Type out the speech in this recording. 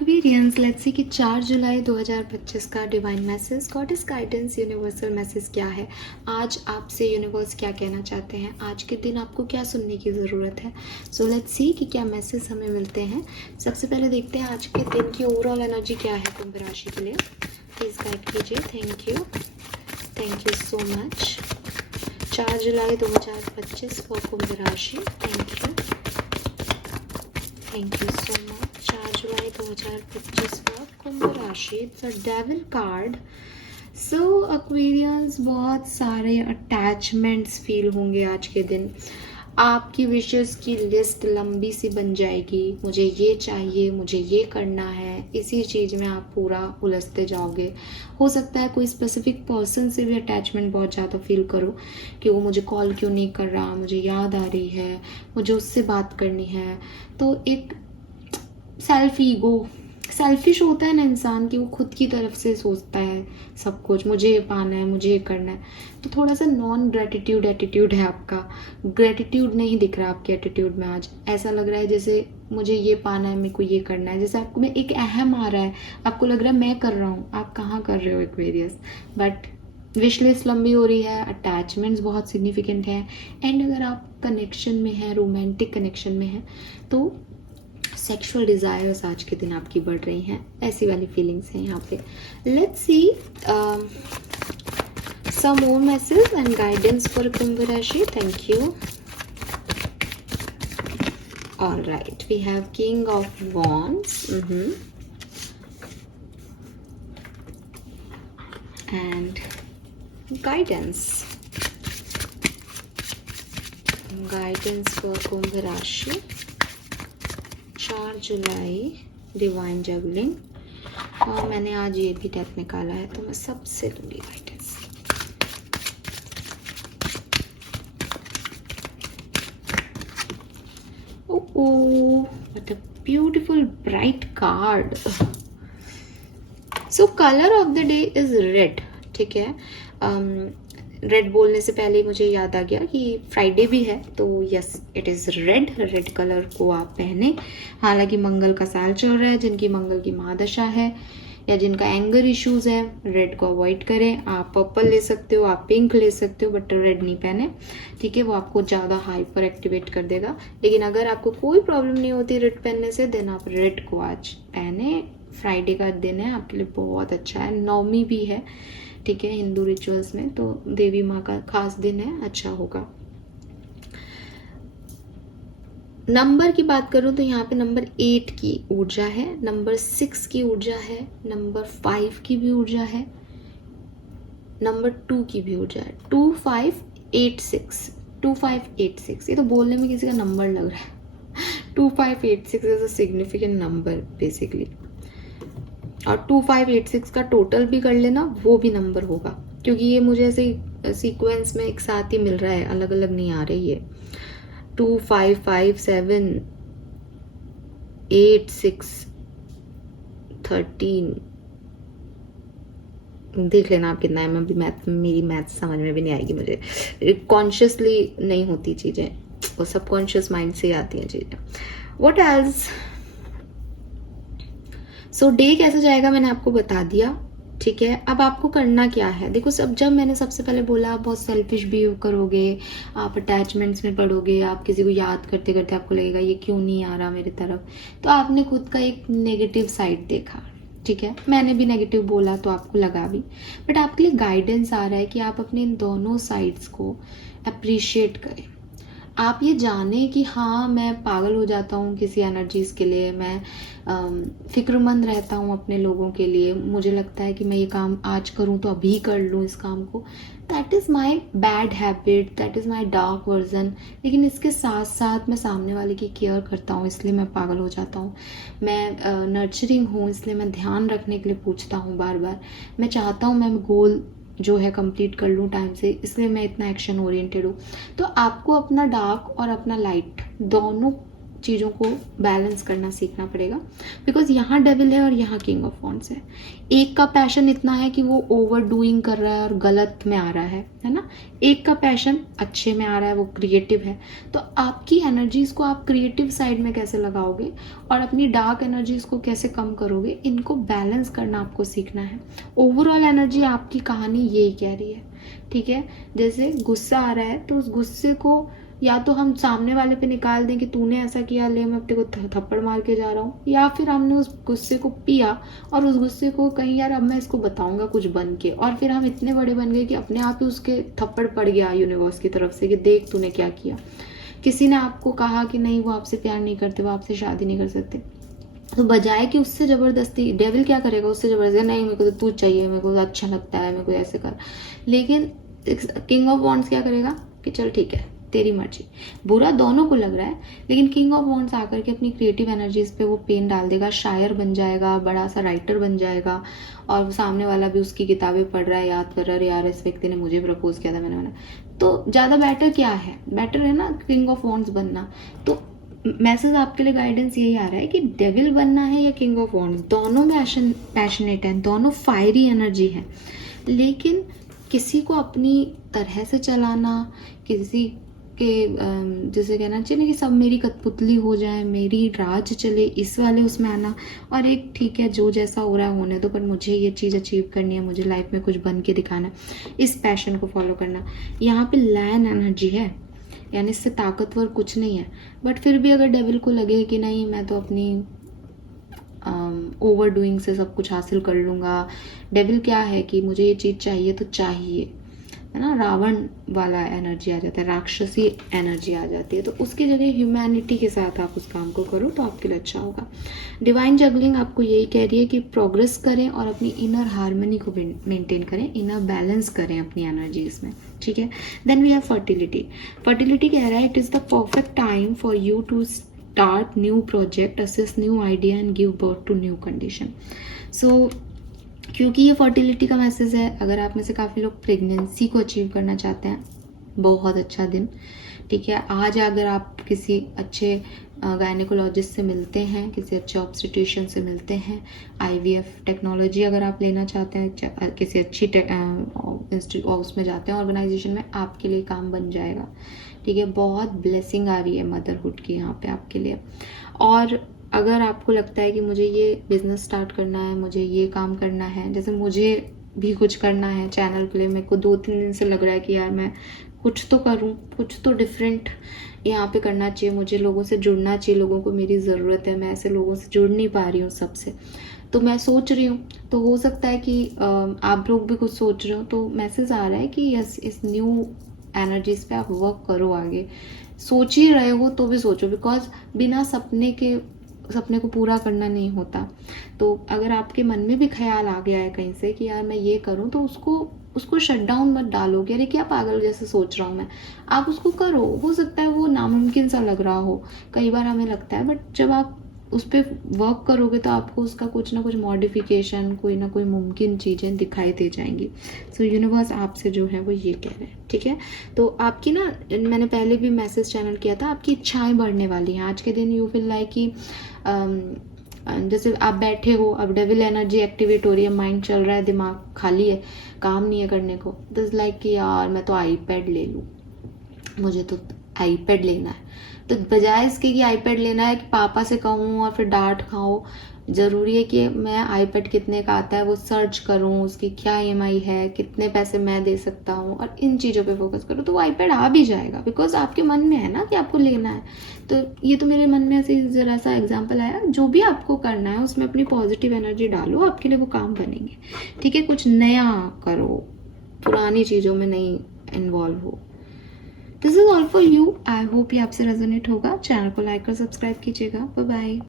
Aquarians let's see कि 4 July 2025 का divine message, goddess guidance, universal message क्या है। आज आपसे यूनिवर्स क्या कहना चाहते हैं, आज के दिन आपको क्या सुनने की ज़रूरत है। सो लेट्स सी कि क्या मैसेज हमें मिलते हैं। सबसे पहले देखते हैं आज के दिन की ओवरऑल एनर्जी क्या है कुंभ राशि के लिए। प्लीज़ गाइड कीजिए। Thank you so much. 4 July 2025 for Kumbh rashi. Thank you so much. 4 July 2025 for Kumbh rashi. It's a devil card. So Aquarians, बहुत सारे अटैचमेंट्स फील होंगे आज के दिन। आपकी विशेस की लिस्ट लंबी सी बन जाएगी। मुझे ये चाहिए, मुझे ये करना है, इसी चीज़ में आप पूरा उलझते जाओगे। हो सकता है कोई स्पेसिफिक पर्सन से भी अटैचमेंट बहुत ज़्यादा फील करो कि वो मुझे कॉल क्यों नहीं कर रहा, मुझे याद आ रही है, मुझे उससे बात करनी है। तो एक सेल्फिश होता है ना इंसान कि वो खुद की तरफ से सोचता है सब कुछ, मुझे ये पाना है, मुझे ये करना है। तो थोड़ा सा नॉन ग्रेटिट्यूड एटीट्यूड है आपका। ग्रेटिट्यूड नहीं दिख रहा आपके एटीट्यूड में। आज ऐसा लग रहा है जैसे मुझे ये पाना है, मेरे को ये करना है, जैसे आपको में एक अहम आ रहा है, आपको लग रहा है मैं कर रहा हूँ, आप कहाँ कर रहे हो एक्वेरियस। बट विश लिस्ट लंबी हो रही है, अटैचमेंट्स बहुत सिग्निफिकेंट हैं। एंड अगर आप कनेक्शन में हैं, रोमांटिक कनेक्शन में हैं, तो सेक्सुअल डिज़ायर्स आज के दिन आपकी बढ़ रही हैं। ऐसी वाली फीलिंग्स हैं यहाँ पे। Let's see some more message and guidance for Kumbh rashi. Thank you. All right, we have king of wands and guidance for Kumbh rashi. 4 July divine juggling. और मैंने आज ये भी डेक निकाला है तो मैं सबसे लूंगी guidance. Oh, what a beautiful bright card. So colour of the day is red. ठीक है, रेड बोलने से पहले मुझे याद आ गया कि फ्राइडे भी है, तो yes it is red colour को आप पहने। हालांकि मंगल का साल चल रहा है, जिनकी मंगल की महादशा है या जिनका एंगर इश्यूज है, रेड को अवॉइड करें। आप पर्पल ले सकते हो, आप पिंक ले सकते हो, बट रेड नहीं पहने। ठीक है, वो आपको ज़्यादा हाइपर एक्टिवेट कर देगा। लेकिन अगर आपको कोई प्रॉब्लम नहीं होती रेड पहनने से, देन आप रेड को आज पहने। फ्राइडे का दिन है, आपके लिए बहुत अच्छा है। नवमी भी है, ठीक है, हिंदू रिचुअल्स में, तो देवी माँ का खास दिन है, अच्छा होगा। नंबर की बात करूं तो यहाँ पे नंबर 8 की ऊर्जा है, नंबर 6 की ऊर्जा है, नंबर 5 की भी ऊर्जा है, नंबर 2 की भी ऊर्जा है। 2586 ये तो बोलने में किसी का नंबर लग रहा है। 2586 is a significant number basically. और 2586 का टोटल भी कर लेना, वो भी नंबर होगा, क्योंकि ये मुझे ऐसे सीक्वेंस में एक साथ ही मिल रहा है, अलग अलग नहीं आ रही है। 2 5 5 7 8 6 13 देख लेना आप कितना है। मैं भी मेरी मैथ समझ में भी नहीं आएगी, मुझे कॉन्शियसली नहीं होती चीज़ें, वो सबकॉन्शियस माइंड से आती हैं चीज़ें। What else. सो डे कैसे जाएगा मैंने आपको बता दिया। ठीक है, अब आपको करना क्या है। देखो, जब मैंने सबसे पहले बोला आप बहुत सेल्फिश बिहेव करोगे, आप अटैचमेंट्स में पड़ोगे, आप किसी को याद करते करते आपको लगेगा ये क्यों नहीं आ रहा मेरी तरफ, तो आपने खुद का एक नेगेटिव साइड देखा। ठीक है, मैंने भी नेगेटिव बोला तो आपको लगा भी, बट आपके लिए गाइडेंस आ रहा है कि आप अपने इन दोनों साइड्स को अप्रिशिएट करें। आप ये जाने कि हाँ, मैं पागल हो जाता हूँ किसी एनर्जीज़ के लिए, मैं फिक्रमंद रहता हूँ अपने लोगों के लिए, मुझे लगता है कि मैं ये काम आज करूँ तो अभी कर लूँ इस काम को। That is my bad habit, that is my dark version. लेकिन इसके साथ साथ मैं सामने वाले की केयर करता हूँ, इसलिए मैं पागल हो जाता हूँ। मैं नर्चरिंग हूँ, इसलिए मैं ध्यान रखने के लिए पूछता हूँ बार बार। मैं चाहता हूँ मैं गोल जो है कंप्लीट कर लूँ टाइम से, इसलिए मैं इतना एक्शन ओरिएंटेड हूँ। तो आपको अपना डार्क और अपना लाइट दोनों चीज़ों को बैलेंस करना सीखना पड़ेगा, बिकॉज यहाँ डेविल है और यहाँ किंग ऑफ वॉन्ड्स है। एक का पैशन इतना है कि वो ओवर डूइंग कर रहा है और गलत में आ रहा है ना। एक का पैशन अच्छे में आ रहा है, वो क्रिएटिव है। तो आपकी एनर्जीज को आप क्रिएटिव साइड में कैसे लगाओगे और अपनी डार्क एनर्जीज को कैसे कम करोगे, इनको बैलेंस करना आपको सीखना है। ओवरऑल एनर्जी आपकी कहानी यही कह रही है, ठीक है। जैसे गुस्सा आ रहा है तो उस गुस्से को या तो हम सामने वाले पे निकाल दें कि तूने ऐसा किया, ले मैं अपने को थप्पड़ मार के जा रहा हूँ, या फिर हमने उस गुस्से को पिया और उस गुस्से को कहीं यार अब मैं इसको बताऊंगा कुछ बन के, और फिर हम इतने बड़े बन गए कि अपने आप ही उसके थप्पड़ पड़ गया यूनिवर्स की तरफ से कि देख तूने क्या किया। किसी ने आपको कहा कि नहीं वो आपसे प्यार नहीं करते, वो आपसे शादी नहीं कर सकते, तो बजाय कि उससे ज़बरदस्ती, डेविल क्या करेगा, उससे ज़बरदस्ती नहीं मेरे को तो तू चाहिए, मेरे को अच्छा लगता है, मेरे को ऐसे कर। लेकिन किंग ऑफ वॉन्ड्स क्या करेगा कि चल ठीक है तेरी मर्जी। बुरा दोनों को लग रहा है, लेकिन किंग ऑफ वॉन्ड्स आकर के अपनी क्रिएटिव एनर्जीज पे वो पेन डाल देगा, शायर बन जाएगा, बड़ा सा राइटर बन जाएगा, और सामने वाला भी उसकी किताबें पढ़ रहा है, याद कर रहा है यार इस व्यक्ति ने मुझे प्रपोज किया था, मैंने तो ज़्यादा बेटर क्या है, बेटर है ना किंग ऑफ वॉन्ड्स बनना। तो मैसेज आपके लिए गाइडेंस यही आ रहा है कि डेविल बनना है या किंग ऑफ वॉन्ड्स, दोनों में पैशनेट हैं, दोनों फायरी एनर्जी है, लेकिन किसी को अपनी तरह से चलाना, किसी के जैसे कहना चाहिए ना कि सब मेरी कठपुतली हो जाए, मेरी राज चले, इस वाले उसमें आना, और एक ठीक है जो जैसा हो रहा है होने दो, पर मुझे ये चीज़ अचीव करनी है, मुझे लाइफ में कुछ बन के दिखाना है, इस पैशन को फॉलो करना। यहाँ पे लायन एनर्जी है, यानी इससे ताकतवर कुछ नहीं है, बट फिर भी अगर डेविल को लगे कि नहीं मैं तो अपनी ओवर डूइंग से सब कुछ हासिल कर लूँगा, डेविल क्या है कि मुझे ये चीज़ चाहिए तो चाहिए, है ना, रावण वाला एनर्जी आ जाता है, राक्षसी एनर्जी आ जाती है, तो उसकी जगह ह्यूमैनिटी के साथ आप उस काम को करो तो आपके लिए अच्छा होगा। डिवाइन जगलिंग आपको यही कह रही है कि प्रोग्रेस करें और अपनी इनर हार्मनी को मेंटेन करें, इनर बैलेंस करें अपनी एनर्जीज में, ठीक है। Then we have fertility. Fertility कह रहा है it is the perfect time for you to start new project, assess new idea and give birth to new condition. So क्योंकि ये फर्टिलिटी का मैसेज है, अगर आप में से काफ़ी लोग प्रेगनेंसी को अचीव करना चाहते हैं, बहुत अच्छा दिन, ठीक है। आज अगर आप किसी अच्छे गायनेकोलॉजिस्ट से मिलते हैं, किसी अच्छे ऑब्स्टेट्रिशियन से मिलते हैं, आईवीएफ टेक्नोलॉजी अगर आप लेना चाहते हैं, किसी अच्छी उसमें जाते हैं ऑर्गेनाइजेशन में, आपके लिए काम बन जाएगा, ठीक है। बहुत ब्लेसिंग आ रही है मदरहुड की यहाँ पे आपके लिए। और अगर आपको लगता है कि मुझे ये बिज़नेस स्टार्ट करना है, मुझे ये काम करना है, जैसे मुझे भी कुछ करना है चैनल के लिए, मेरे को 2-3 दिन से लग रहा है कि यार मैं कुछ तो करूं, कुछ तो डिफरेंट यहाँ पे करना चाहिए, मुझे लोगों से जुड़ना चाहिए, लोगों को मेरी ज़रूरत है, मैं ऐसे लोगों से जुड़ नहीं पा रही हूँ सबसे, तो मैं सोच रही हूँ, तो हो सकता है कि आप लोग भी कुछ सोच रहे हो, तो मैसेज आ रहा है कि यस इस न्यू एनर्जीज पे आप वर्क करो, आगे सोच ही रहे हो तो भी सोचो, बिकॉज बिना सपने को पूरा करना नहीं होता। तो अगर आपके मन में भी ख्याल आ गया है कहीं से कि यार मैं ये करूं, तो उसको शट डाउन मत डालो कि अरे क्या पागल जैसे सोच रहा हूँ मैं, आप उसको करो। हो सकता है वो नामुमकिन सा लग रहा हो, कई बार हमें लगता है, बट जब आप उस पर वर्क करोगे तो आपको उसका कुछ ना कुछ मॉडिफिकेशन, कोई ना कोई मुमकिन चीज़ें दिखाई दे जाएंगी। सो यूनिवर्स आपसे जो है वो ये कह रहे हैं, ठीक है। तो आपकी ना, मैंने पहले भी मैसेज चैनल किया था, आपकी इच्छाएं बढ़ने वाली हैं आज के दिन। यू फील लाइक कि जैसे आप बैठे हो, अब डेविल एनर्जी एक्टिवेट हो रही है, माइंड चल रहा है, दिमाग खाली है, काम नहीं है करने को, दिस लाइक कि यार मैं तो आईपैड ले लूँ, मुझे तो आईपैड लेना है। तो बजाय इसके कि आईपैड लेना है कि पापा से कहूँ और फिर डांट खाऊं, ज़रूरी है कि मैं आईपैड कितने का आता है वो सर्च करूँ, उसकी क्या ईएमआई है, कितने पैसे मैं दे सकता हूँ, और इन चीज़ों पे फोकस करूँ, तो वो आईपैड आ भी जाएगा, बिकॉज आपके मन में है ना कि आपको लेना है। तो ये तो मेरे मन में ऐसे ज़रा सा एग्जाम्पल आया। जो भी आपको करना है उसमें अपनी पॉजिटिव एनर्जी डालो, आपके लिए वो काम बनेंगे, ठीक है। कुछ नया करो, पुरानी चीज़ों में नहीं इन्वॉल्व हो। This is all for you. I hope ये आपसे रेजोनेट होगा। चैनल को लाइक और सब्सक्राइब कीजिएगा। Bye bye.